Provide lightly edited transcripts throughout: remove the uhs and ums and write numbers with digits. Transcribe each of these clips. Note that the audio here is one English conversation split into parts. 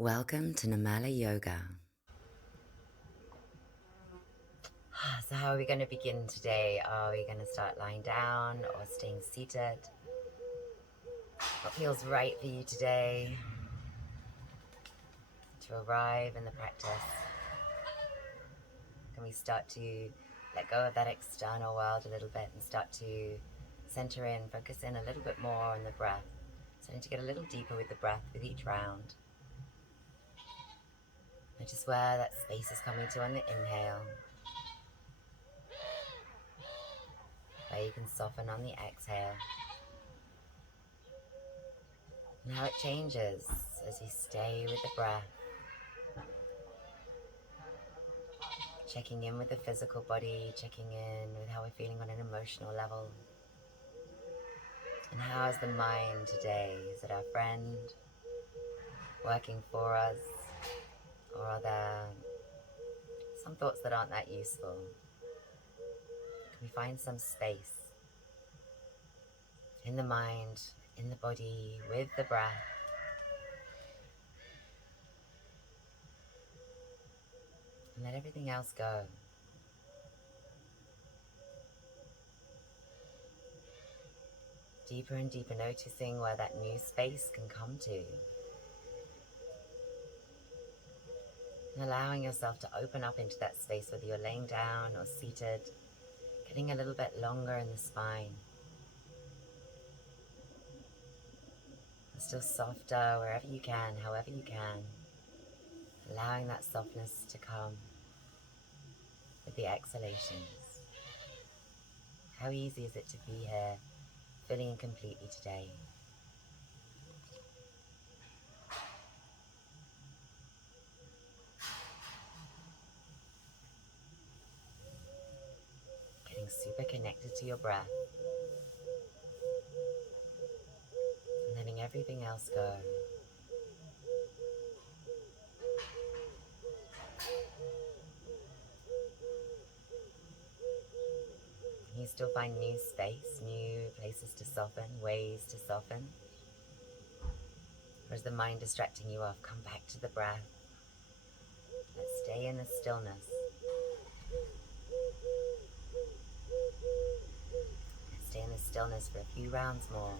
Welcome to Namala Yoga. So how are we going to begin today? Are we going to start lying down or staying seated? What feels right for you today to arrive in the practice? Can we start to let go of that external world a little bit and start to center in, focus in a little bit more on the breath? Starting to get a little deeper with the breath with each round. Notice where that space is coming to on the inhale. Where you can soften on the exhale. And how it changes as you stay with the breath. Checking in with the physical body, checking in with how we're feeling on an emotional level. And how is the mind today? Is it our friend working for us? Or are there some thoughts that aren't that useful? Can we find some space in the mind, in the body, with the breath? And let everything else go. Deeper and deeper, noticing where that new space can come to. And allowing yourself to open up into that space, whether you're laying down or seated, getting a little bit longer in the spine. And still softer wherever you can, however you can. Allowing that softness to come with the exhalations. How easy is it to be here, fully and completely today? Getting super connected to your breath. And letting everything else go. You still find new space, new places to soften, ways to soften. Or is the mind distracting you off? Come back to the breath. Let's stay in the stillness. Let's stay in the stillness for a few rounds more.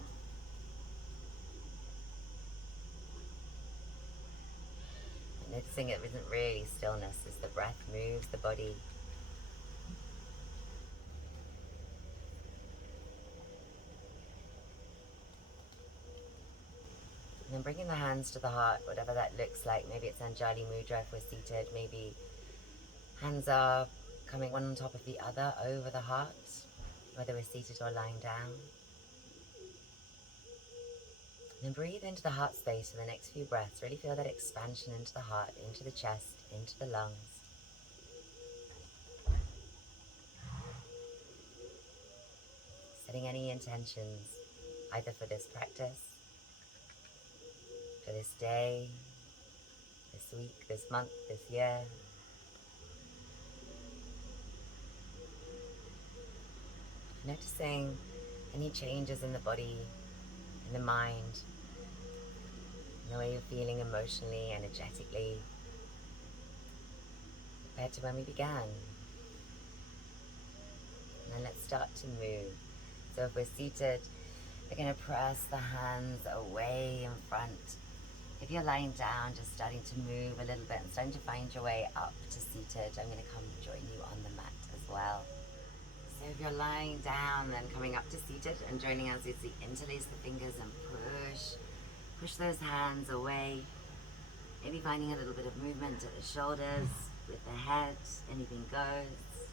And noticing it isn't really stillness as the breath moves the body. And then bringing the hands to the heart, whatever that looks like. Maybe it's Anjali Mudra if we're seated. Maybe hands are coming one on top of the other over the heart, whether we're seated or lying down. And then breathe into the heart space for the next few breaths. Really feel that expansion into the heart, into the chest, into the lungs. Setting any intentions, either for this practice, for this day, this week, this month, this year. Noticing any changes in the body, in the mind, in the way you're feeling emotionally, energetically, compared to when we began. And then let's start to move. So if we're seated, we're going to press the hands away in front. If you're lying down, just starting to move a little bit and starting to find your way up to seated. I'm going to come join you on the mat as well. So if you're lying down, then coming up to seated and joining us as you interlace the fingers and push those hands away. Maybe finding a little bit of movement at the shoulders, with the head, anything goes.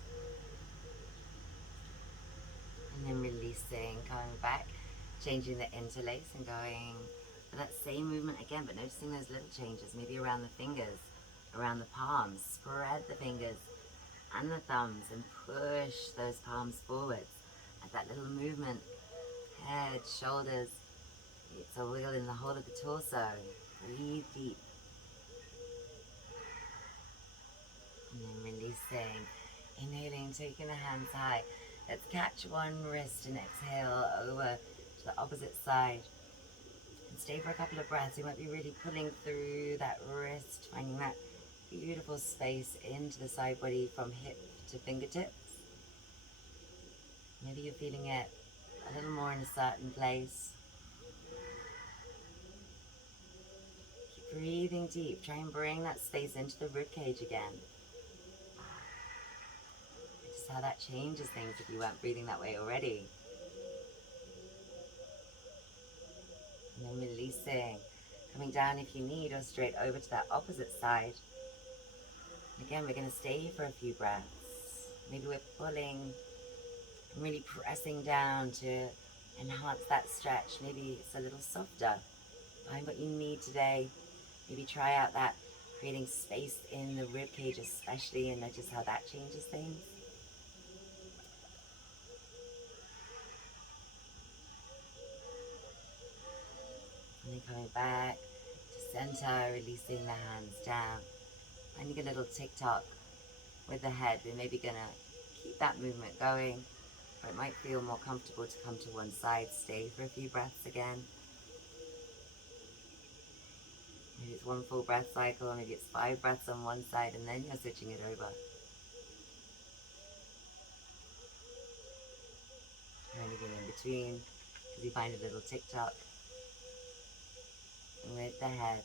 And then releasing, coming back, changing the interlace and going for that same movement again, but noticing those little changes, maybe around the fingers, around the palms. Spread the fingers and the thumbs and push those palms forwards. At that little movement, head, shoulders. It's a wiggle in the whole of the torso. Breathe deep. And then releasing. Inhaling, taking the hands high. Let's catch one wrist and exhale over to the opposite side. Stay for a couple of breaths. You might be really pulling through that wrist, finding that beautiful space into the side body from hip to fingertips. Maybe you're feeling it a little more in a certain place. Keep breathing deep. Try and bring that space into the ribcage again. Just how that changes things if you weren't breathing that way already. And then releasing, coming down if you need, or straight over to that opposite side. And again, we're going to stay for a few breaths. Maybe we're pulling and really pressing down to enhance that stretch. Maybe it's a little softer. Find what you need today. Maybe try out that creating space in the rib cage especially, and notice how that changes things. And then coming back to center, releasing the hands down. Finding a little tick-tock with the head. We're maybe going to keep that movement going, or it might feel more comfortable to come to one side. Stay for a few breaths again. Maybe it's one full breath cycle, maybe it's 5 breaths on one side, and then you're switching it over. Or anything in between, as you find a little tick-tock with the head.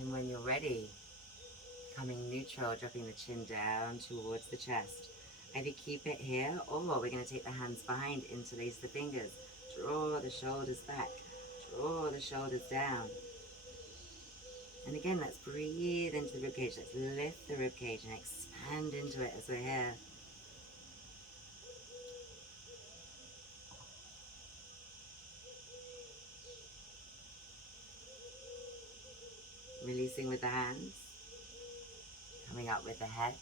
And when you're ready, coming neutral, dropping the chin down towards the chest. Either keep it here, or we're going to take the hands behind, interlace the fingers, draw the shoulders back, draw the shoulders down. And again, let's breathe into the ribcage. Let's lift the ribcage and expand into it as we're here. Releasing with the hands, coming up with the head.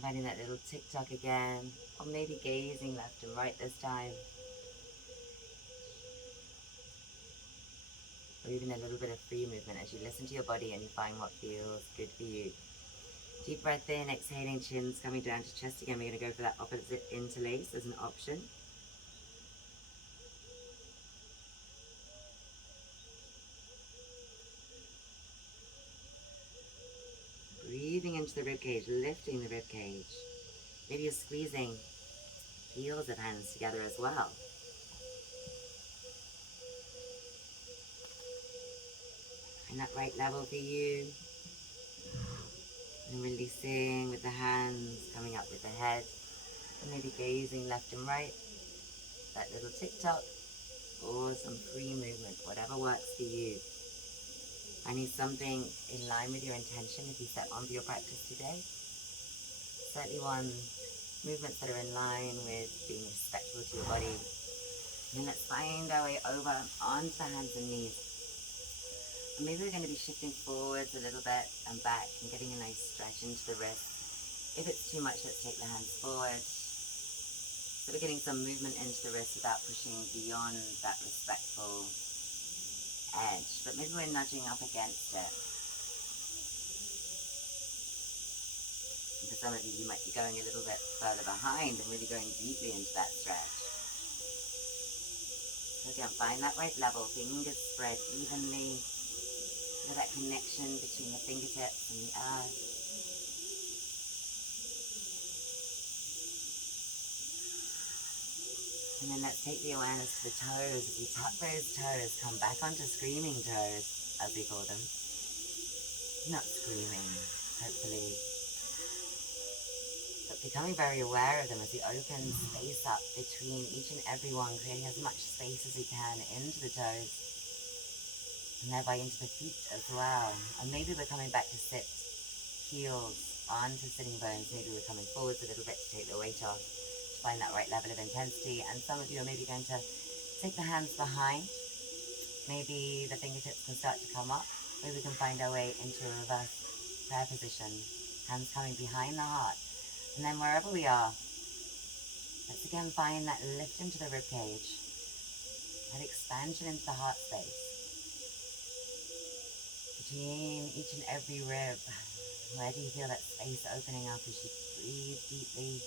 Finding that little tick-tock again, or maybe gazing left and right this time. Or even a little bit of free movement as you listen to your body and you find what feels good for you. Deep breath in, exhaling, chins coming down to chest again. We're going to go for that opposite interlace as an option. Breathing into the ribcage, lifting the ribcage. Maybe you're squeezing heels of hands together as well. Find that right level for you. And releasing with the hands, coming up with the head. And maybe gazing left and right. That little tick-tock or some free movement, whatever works for you. Finding something in line with your intention if you set one for your practice today. Certainly one movements that are in line with being respectful to your body. And then let's find our way over onto the hands and knees. And maybe we're going to be shifting forwards a little bit and back and getting a nice stretch into the wrist. If it's too much, let's take the hands forward. So we're getting some movement into the wrist without pushing beyond that respectful edge, but maybe we're nudging up against it. And for some of you, you might be going a little bit further behind and really going deeply into that stretch. So again, find that right level, fingers spread evenly. Feel that connection between the fingertips and the earth. And then let's take the awareness to the toes. As you tuck those toes, come back onto screaming toes, as we call them. Not screaming, hopefully, but becoming very aware of them as we open space up between each and every one, creating as much space as we can into the toes, and thereby into the feet as well. And maybe we're coming back to sit, heels onto sitting bones. Maybe we're coming forwards a little bit to take the weight off. Find that right level of intensity, and some of you are maybe going to take the hands behind. Maybe the fingertips can start to come up. Maybe we can find our way into a reverse prayer position, hands coming behind the heart. And then wherever we are, let's again find that lift into the rib cage, that expansion into the heart space. Between each and every rib, where do you feel that space opening up as you breathe deeply?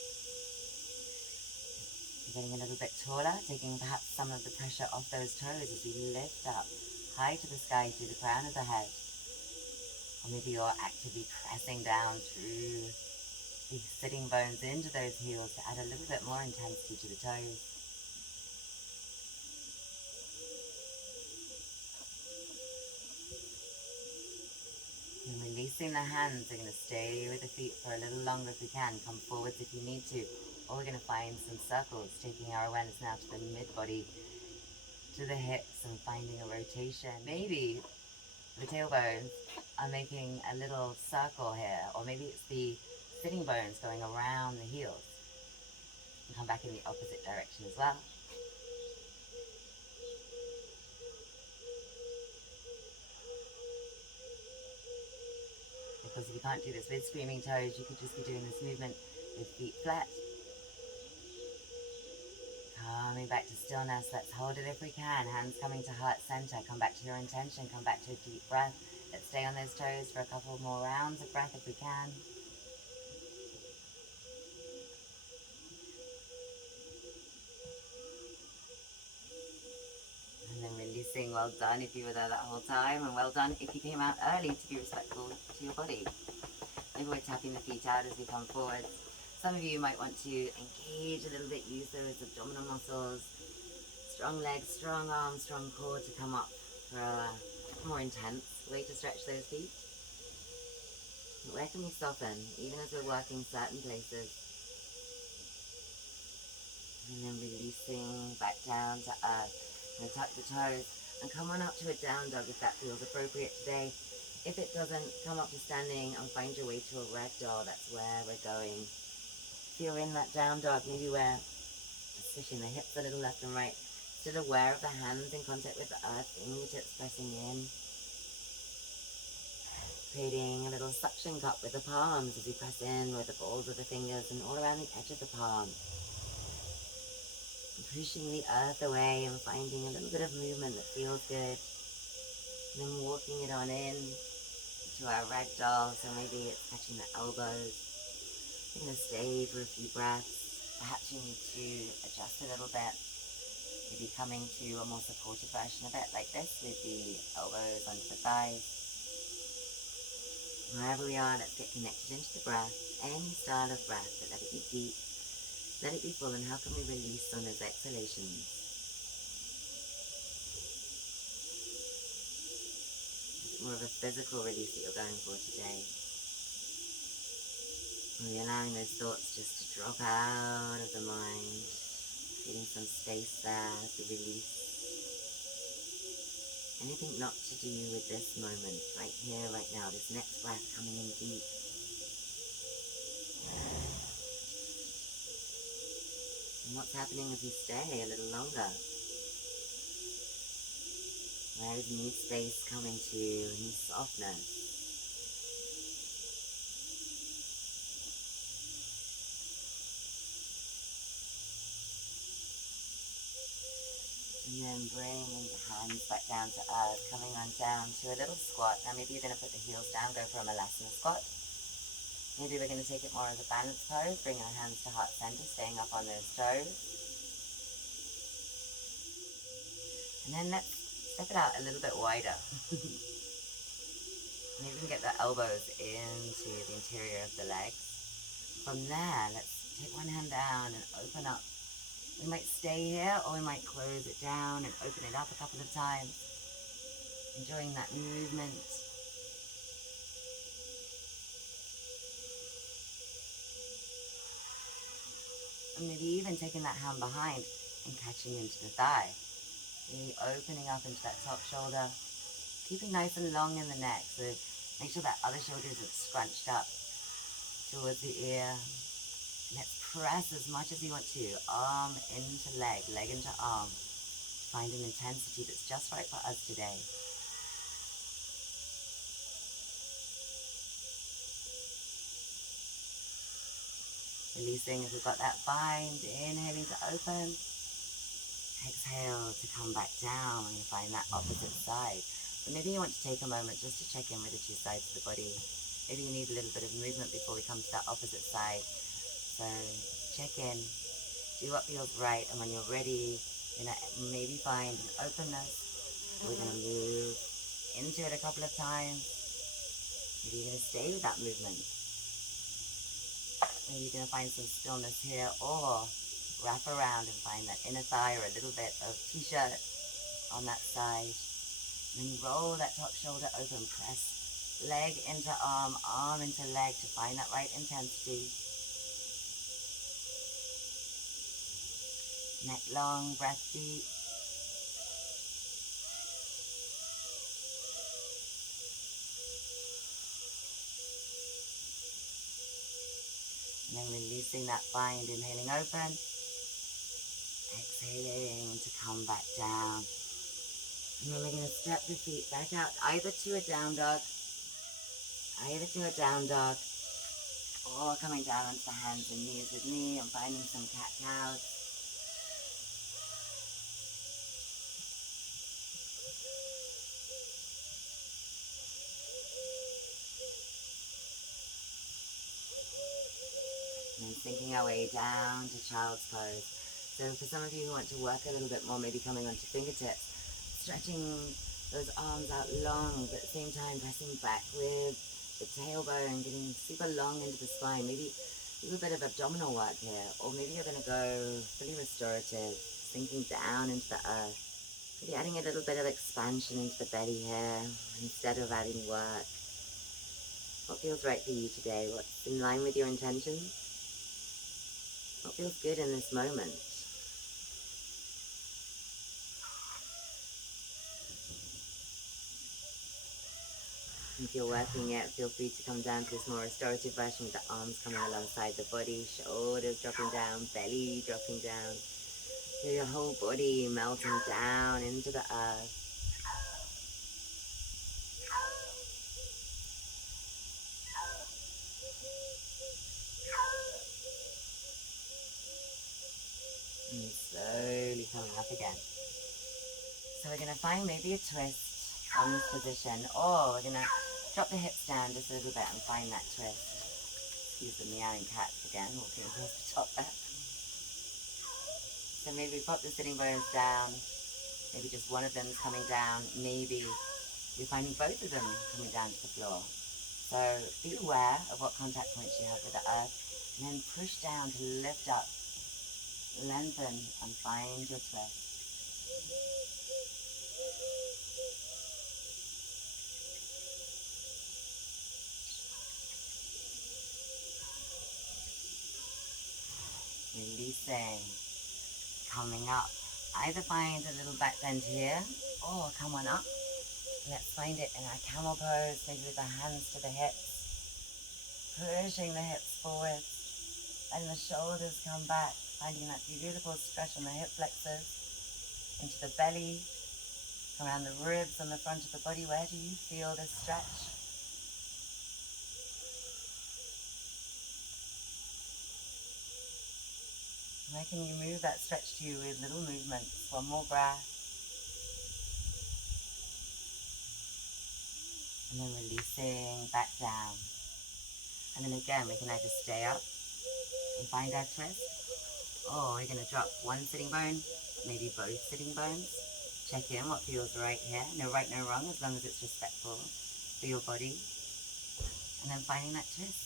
getting a little bit taller, taking perhaps some of the pressure off those toes as we lift up high to the sky through the crown of the head. Or maybe you're actively pressing down through the sitting bones into those heels to add a little bit more intensity to the toes. And releasing the hands, we're going to stay with the feet for a little longer if we can. Come forwards if you need to. Or we're going to find some circles, taking our awareness now to the mid-body, to the hips, and finding a rotation. Maybe the tailbones are making a little circle here, or maybe it's the sitting bones going around the heels. And come back in the opposite direction as well. Because if you can't do this with screaming toes, you could just be doing this movement with feet flat. Coming back to stillness, let's hold it if we can. Hands coming to heart center. Come back to your intention. Come back to a deep breath. Let's stay on those toes for a couple more rounds of breath if we can. And then releasing. Well done if you were there that whole time, and well done if you came out early to be respectful to your body. Maybe we're tapping the feet out as we come forward. Some of you might want to engage a little bit, use those abdominal muscles, strong legs, strong arms, strong core to come up for a more intense way to stretch those feet. Where can we soften, even as we're working certain places? And then releasing back down to earth. And tuck the toes and come on up to a down dog if that feels appropriate today. If it doesn't, come up to standing and find your way to a ragdoll. That's where we're going. If you're in that down dog, maybe we're swishing the hips a little left and right. Still aware of the hands in contact with the earth, fingertips pressing in. Creating a little suction cup with the palms as we press in with the balls of the fingers and all around the edge of the palm. Pushing the earth away and finding a little bit of movement that feels good. And then walking it on in to our ragdoll. So maybe it's touching the elbows. We're going to stay for a few breaths. Perhaps you need to adjust a little bit. Maybe coming to a more supportive version of it, like this, with the elbows onto the thighs. Wherever we are, let's get connected into the breath. Any style of breath, but let it be deep. Let it be full, and how can we release on those exhalations? Is it more of a physical release that you're going for today? Are we allowing those thoughts just to drop out of the mind, creating some space there to release? Anything not to do with this moment, right here, right now, this next breath coming in deep. And what's happening as we stay a little longer? Where is new space coming to, new softness? And then bringing the hands back down to earth, coming on down to a little squat. Now maybe you're going to put the heels down, go for a Malasana squat. Maybe we're going to take it more as a balanced pose, bring our hands to heart center, staying up on those toes. And then let's step it out a little bit wider. Maybe we can get the elbows into the interior of the legs. From there, let's take one hand down and open up. We might stay here, or we might close it down and open it up a couple of times. Enjoying that movement. And maybe even taking that hand behind and catching into the thigh. Really opening up into that top shoulder. Keeping nice and long in the neck, so make sure that other shoulder isn't scrunched up towards the ear. Let's press as much as you want to, arm into leg, leg into arm. Find an intensity that's just right for us today. Releasing as we've got that bind, inhaling to open. Exhale to come back down and find that opposite side. So maybe you want to take a moment just to check in with the two sides of the body. Maybe you need a little bit of movement before we come to that opposite side. So check in, Do what feels right, and when you're ready, you're gonna maybe find an openness. We're gonna move into it a couple of times. Maybe you're gonna stay with that movement. Maybe you're gonna find some stillness here, or wrap around and find that inner thigh or a little bit of t-shirt on that side. And then roll that top shoulder open, press leg into arm, arm into leg to find that right intensity. Neck long, breath deep. And then releasing that bind, inhaling open. Exhaling to come back down. And then we're going to step the feet back out, either to a down dog, or coming down onto the hands and knees with me and finding some cat-cows. And then sinking our way down to child's pose. So for some of you who want to work a little bit more, maybe coming onto fingertips, stretching those arms out long, but at the same time pressing back with the tailbone, getting super long into the spine. Maybe a little bit of abdominal work here, or maybe you're going to go fully restorative, sinking down into the earth. Maybe adding a little bit of expansion into the belly here, instead of adding work. What feels right for you today? What's in line with your intentions? What feels good in this moment? If you're working it, feel free to come down to this more restorative version with the arms coming alongside the body, shoulders dropping down, belly dropping down. Feel your whole body melting down into the earth. And slowly coming up again. So we're going to find maybe a twist on this position, or we're going to drop the hips down just a little bit and find that twist. Excuse the meowing cats again, walking across the top there. So maybe pop the sitting bones down, maybe just one of them is coming down, maybe you're finding both of them coming down to the floor. So be aware of what contact points you have with the earth, and then push down to lift up, lengthen, and find your twist. Releasing, coming up. Either find a little back bend here, or come on up. Let's find it in our camel pose, maybe with the hands to the hips. Pushing the hips forward, letting the shoulders come back, finding that beautiful stretch on the hip flexors, into the belly, around the ribs on the front of the body. Where do you feel this stretch? Where can you move that stretch to with little movements? One more breath. And then releasing back down. And then again, we can either stay up and find our twist, or we're going to drop one sitting bone, maybe both sitting bones. Check in what feels right here. No right, no wrong, as long as it's respectful for your body. And then finding that twist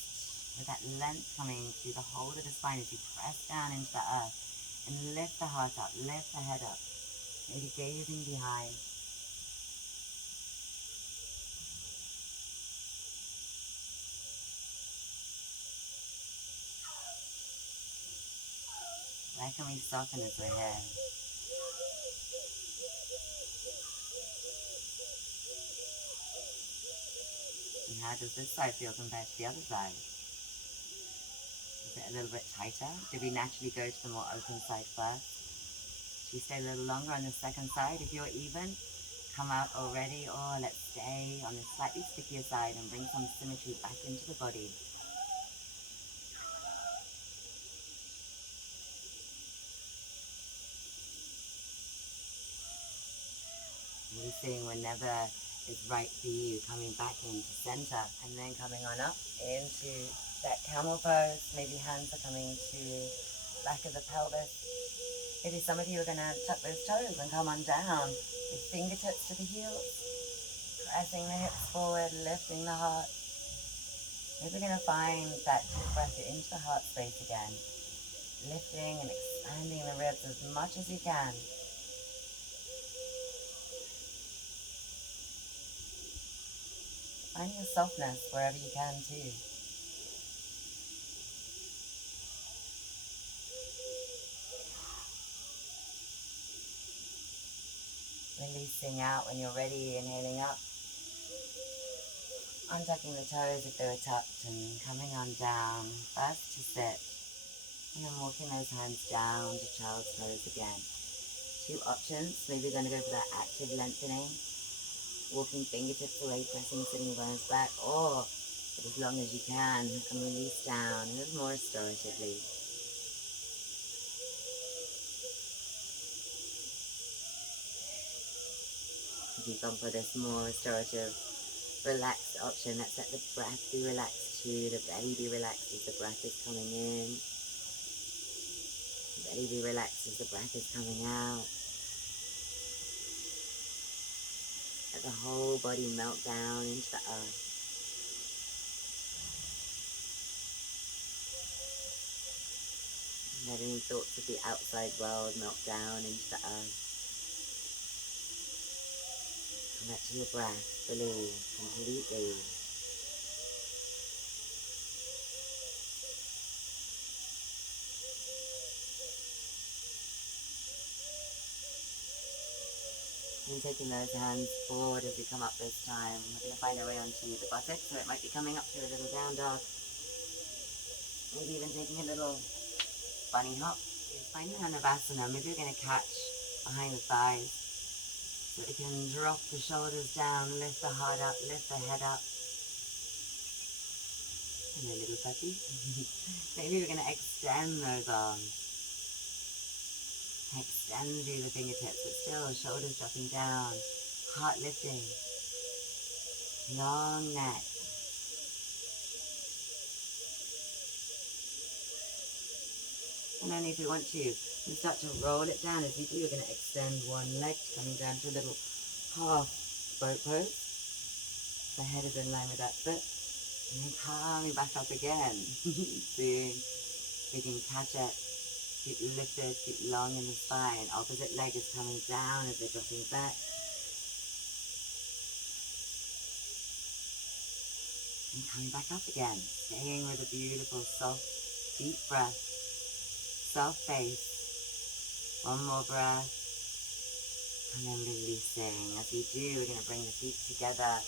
with that length coming through the whole of the spine as you press down into the earth and lift the heart up, lift the head up, maybe gazing behind. Where can we soften as we're here? And how does this side feel compared to the other side? Is it a little bit tighter? Did we naturally go to the more open side first? Should we stay a little longer on the second side? If you're even, come out already, or let's stay on the slightly stickier side and bring some symmetry back into the body. Releasing whenever is right for you, coming back into center, and then coming on up into that camel pose. Maybe hands are coming to back of the pelvis. Maybe some of you are going to tuck those toes and come on down with fingertips to the heels, pressing the hips forward, lifting the heart. Maybe we're going to find that deep breath into the heart space again, lifting and expanding the ribs as much as you can. Find your softness wherever you can too. Releasing out when you're ready, inhaling up. Untucking the toes if they were tucked and coming on down. First to sit. And then walking those hands down to child's pose again. Two options. Maybe you're going to go for that active lengthening. Walking fingertips away, pressing sitting bones back. Or, for as long as you can, and release down a little more restoratively. If you've gone for this more restorative, relaxed option, let's let the breath be relaxed too, the belly be relaxed as the breath is coming in, the belly be relaxed as the breath is coming out. Let the whole body melt down into the earth. Let any thoughts of the outside world melt down into the earth. Come back to your breath fully, completely. And taking those hands forward as we come up this time. We're going to find our way onto the buttocks, so it might be coming up to a little down dog. Maybe even taking a little bunny hop. Find the Andalusia. Maybe we're going to catch behind the thighs. So we can drop the shoulders down, lift the heart up, lift the head up. And a little puppy. Maybe we're going to extend those arms. Extend through the fingertips, but still shoulders dropping down, heart lifting, long neck. And then if we want to, we start to roll it down. As you do, we're going to extend one leg, coming down to a little half boat pose. The head is in line with that foot. And then coming back up again. See, we can catch it. Keep lifted, keep long in the spine. Opposite leg is coming down as we're dropping back. And coming back up again. Staying with a beautiful, soft, deep breath. Soft face. One more breath. And then releasing. As we do, we're going to bring the feet together.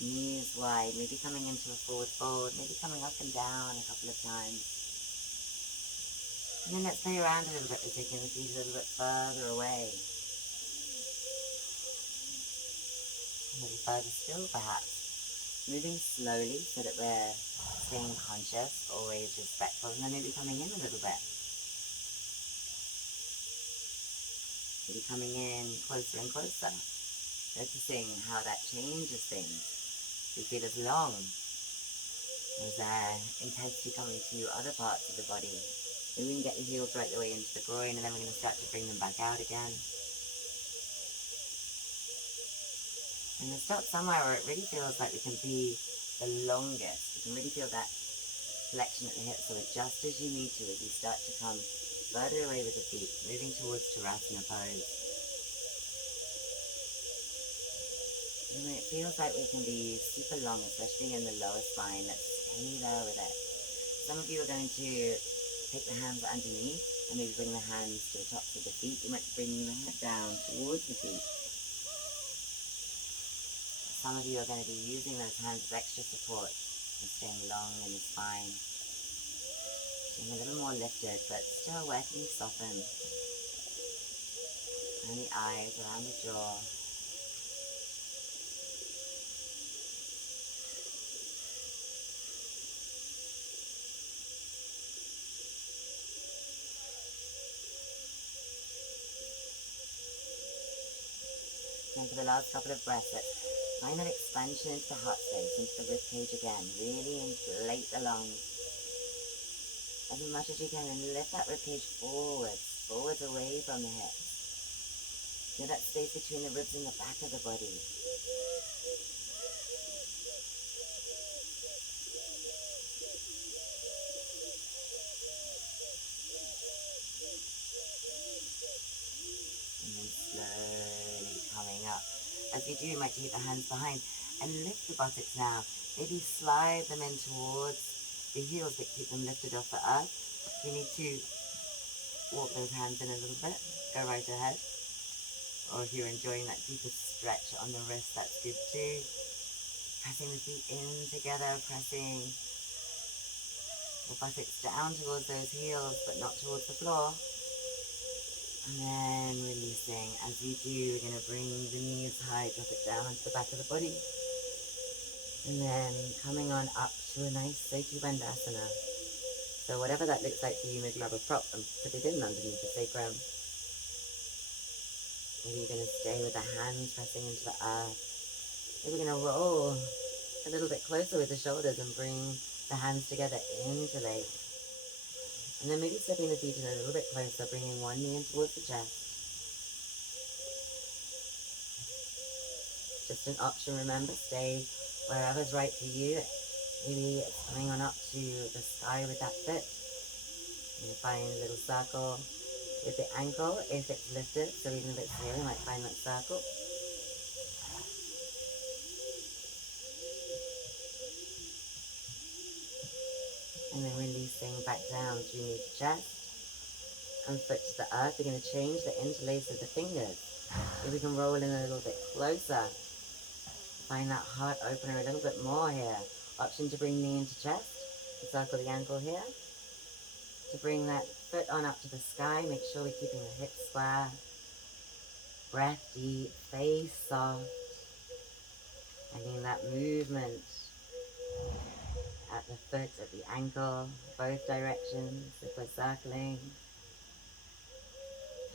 Knees wide. Maybe coming into a forward fold. Maybe coming up and down a couple of times. And then let's play around a little bit with taking the feet a little bit further away. A little further still, perhaps. Moving slowly so that we're staying conscious, always respectful, and then maybe coming in a little bit. Maybe coming in closer and closer. Noticing how that changes things. We feel as long. There's intensity coming to other parts of the body. Maybe we can get the heels right the way into the groin, and then we're going to start to bring them back out again. And then start somewhere where it really feels like we can be the longest. You can really feel that flexion at the hips, so adjust as you need to as you start to come further away with the feet, moving towards Thoracic pose. And when it feels like we can be super long, especially in the lower spine, let's stay there with it. Some of you are going to take the hands underneath and maybe bring the hands to the tops of the feet. You might bring the head down towards the feet. Some of you are going to be using those hands as extra support and staying long in the spine. Being a little more lifted, but still where can you soften? Around the eyes, around the jaw. And for the last couple of breaths, let's find that expansion into the heart space, into the rib cage again. Really inflate the lungs. as much as you can, and lift that ribcage forwards away from the hips. Feel that space between the ribs and the back of the body. And then slowly coming up. As you do, you might take the hands behind and lift the buttocks now. Maybe slide them in towards the heels, but keep them lifted off the earth. If you need to walk those hands in a little bit, go right ahead. Or if you're enjoying that deeper stretch on the wrist, that's good too. Pressing the feet in together, pressing the buttocks down towards those heels, but not towards the floor. And then releasing. As you do, we're going to bring the knees high, drop it down to the back of the body. And then coming on up to a nice Setu Bandhasana. So whatever that looks like for you, maybe grab a prop and put it in underneath the sacrum. Maybe you're going to stay with the hands pressing into the earth. Maybe we're going to roll a little bit closer with the shoulders and bring the hands together, interlace. And then maybe stepping the feet in a little bit closer, bringing one knee in towards the chest. Just an option, remember, stay wherever's right for you. Maybe it's coming on up to the sky with that foot. You're going to find a little circle with the ankle if it's lifted, so even if it's here, you might find that circle. And then releasing back down through knee to chest and foot to the earth. We're going to change the interlace of the fingers. If we can roll in a little bit closer. Find that heart opener a little bit more here. Option to bring knee into chest. Circle the ankle here. To bring that foot on up to the sky. Make sure we're keeping the hips square. Breath deep. Face soft. Finding that movement at the foot, at the ankle, both directions if we're circling.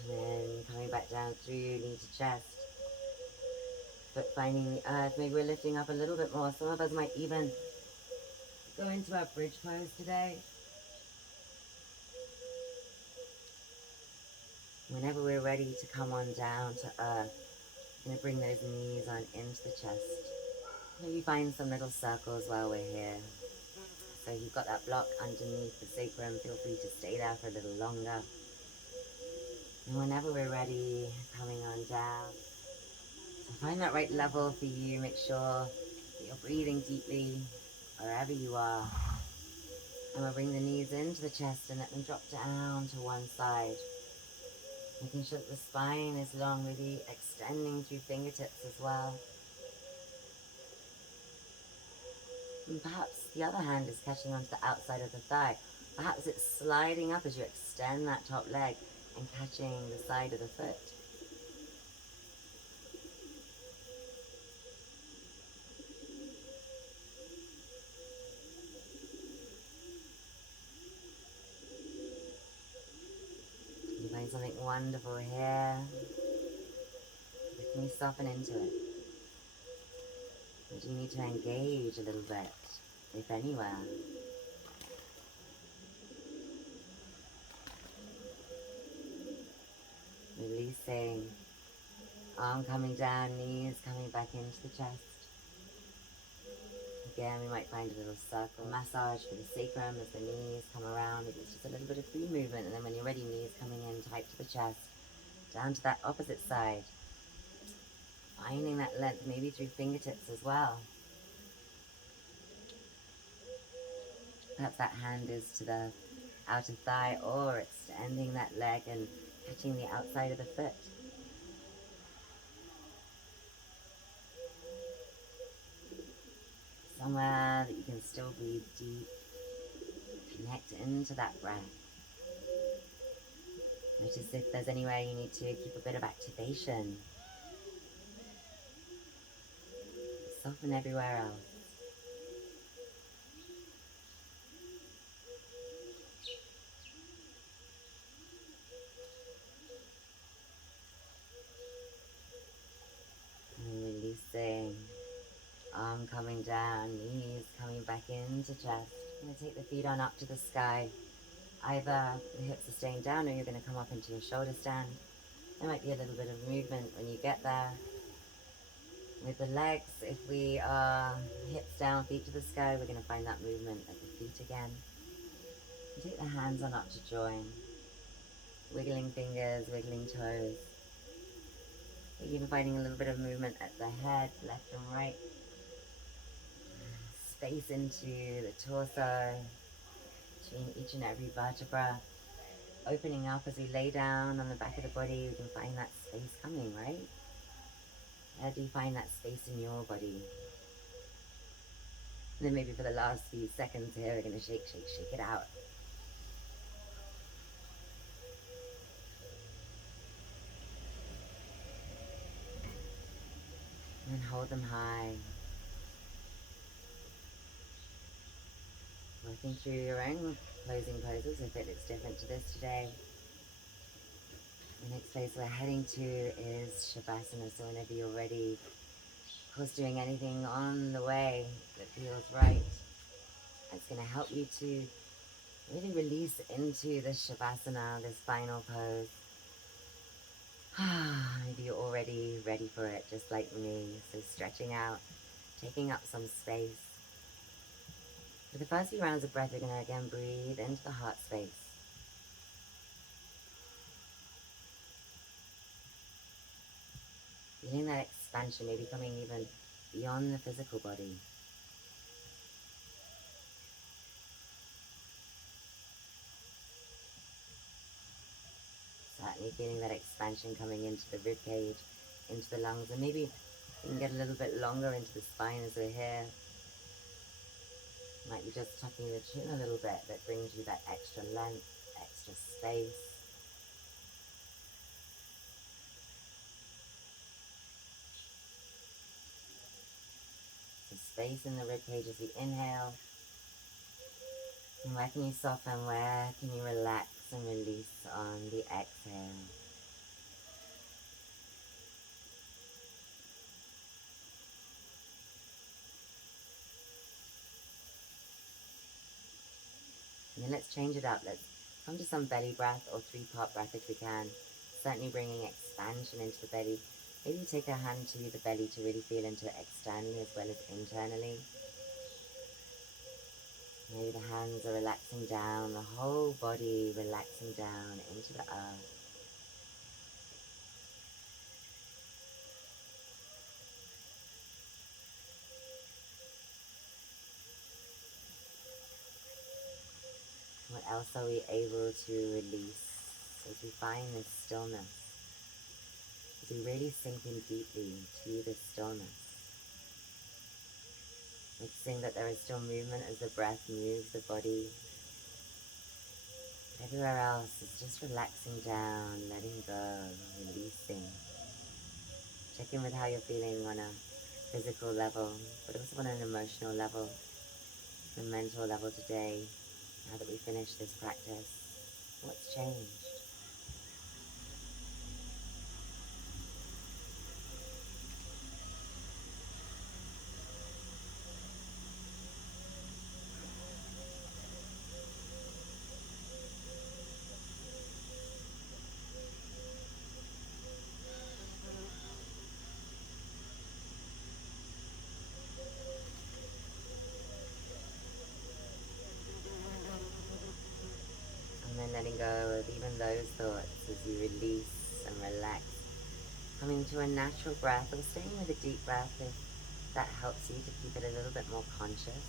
And then coming back down through knee to chest. Foot finding the earth. Maybe we're lifting up a little bit more. Some of us might even go into our bridge pose today. Whenever we're ready to come on down to earth, we're going to bring those knees on into the chest. Maybe find some little circles while we're here. So you've got that block underneath the sacrum, feel free to stay there for a little longer. And whenever we're ready, coming on down. So find that right level for you. Make sure that you're breathing deeply wherever you are. And we'll bring the knees into the chest and let them drop down to one side. Making sure that the spine is long, really extending through fingertips as well. And perhaps the other hand is catching onto the outside of the thigh. Perhaps it's sliding up as you extend that top leg and catching the side of the foot. You find something wonderful here. Can you soften into it? Or do you need to engage a little bit, if anywhere? Releasing, arm coming down, knees coming back into the chest. Again, we might find a little circle massage for the sacrum as the knees come around. Maybe it's just a little bit of free movement, and then when you're ready, knees coming in tight to the chest, down to that opposite side. Finding that length, maybe through fingertips as well. Perhaps that hand is to the outer thigh, or extending that leg and catching the outside of the foot. Somewhere that you can still breathe deep. Connect into that breath. Notice if there's anywhere you need to keep a bit of activation. Soften everywhere else. And releasing. Arm coming down, knees coming back into chest. I'm going to take the feet on up to the sky. Either the hips are staying down or you're going to come up into your shoulder stand. There might be a little bit of movement when you get there. With the legs, if we are hips down, feet to the sky, we're going to find that movement at the feet again. And take the hands on up to join. Wiggling fingers, wiggling toes. We're even finding a little bit of movement at the head, left and right. Space into the torso, between each and every vertebra. Opening up as we lay down on the back of the body, we can find that space coming, right? How do you find that space in your body? And then maybe for the last few seconds here, we're going to shake, shake, shake it out. And then hold them high. Working through your own closing poses if it looks different to this today. The next place we're heading to is Savasana, so whenever you're ready, of course doing anything on the way that feels right, it's going to help you to really release into the Savasana, this final pose. Maybe you're already ready for it, just like me, so stretching out, taking up some space. For the first few rounds of breath, we're going to again breathe into the heart space. Feeling that expansion, maybe coming even beyond the physical body. Certainly feeling that expansion coming into the rib cage, into the lungs, and maybe you can get a little bit longer into the spine as we're here. Might be just tucking the chin a little bit, that brings you that extra length, extra space. So space in the rib cage as we inhale. And where can you soften, where can you relax and release on the exhale? And then let's change it up. Let's come to some belly breath or three-part breath if we can. Certainly bringing expansion into the belly. Maybe take a hand to the belly to really feel into it externally as well as internally. Maybe the hands are relaxing down, the whole body relaxing down into the earth. What else are we able to release as we find this stillness? As we really sink in deeply to this stillness. Noticing that there is still movement as the breath moves the body. Everywhere else is just relaxing down, letting go, releasing. Check in with how you're feeling on a physical level, but also on an emotional level, a mental level today. Now that we finish this practice, what's changed? And then letting go of even those thoughts as you release and relax. Coming to a natural breath, or staying with a deep breath if that helps you to keep it a little bit more conscious.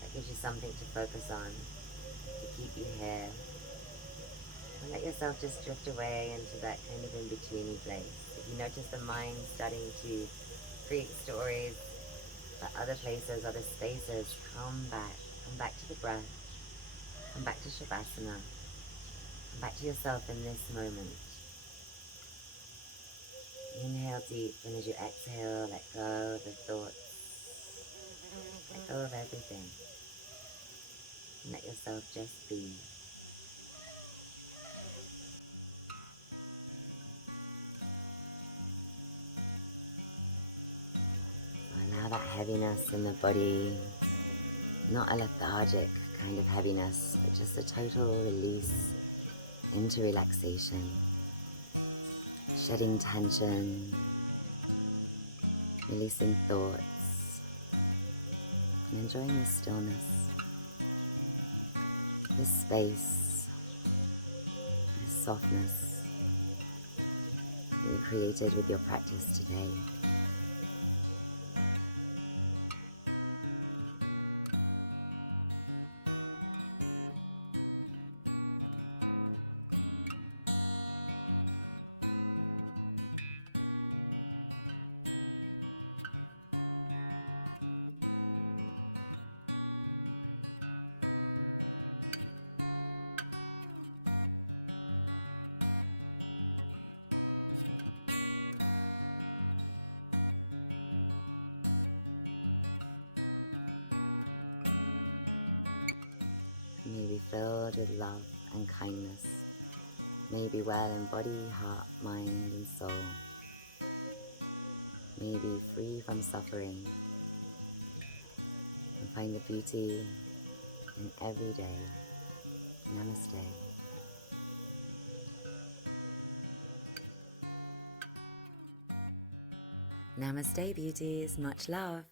That gives you something to focus on, to keep you here. And let yourself just drift away into that kind of in-betweeny place. If you notice the mind starting to create stories for other places, other spaces, come back to the breath, come back to Shavasana, come back to yourself in this moment. Inhale deep, and as you exhale, let go of the thoughts, let go of everything, and let yourself just be. Allow that heaviness in the body, not a lethargic kind of heaviness, but just a total release into relaxation, shedding tension, releasing thoughts, and enjoying the stillness, this space, this softness that you created with your practice today. May be filled with love and kindness. May be well in body, heart, mind, and soul. May be free from suffering and find the beauty in every day. Namaste. Namaste, beauties. Much love.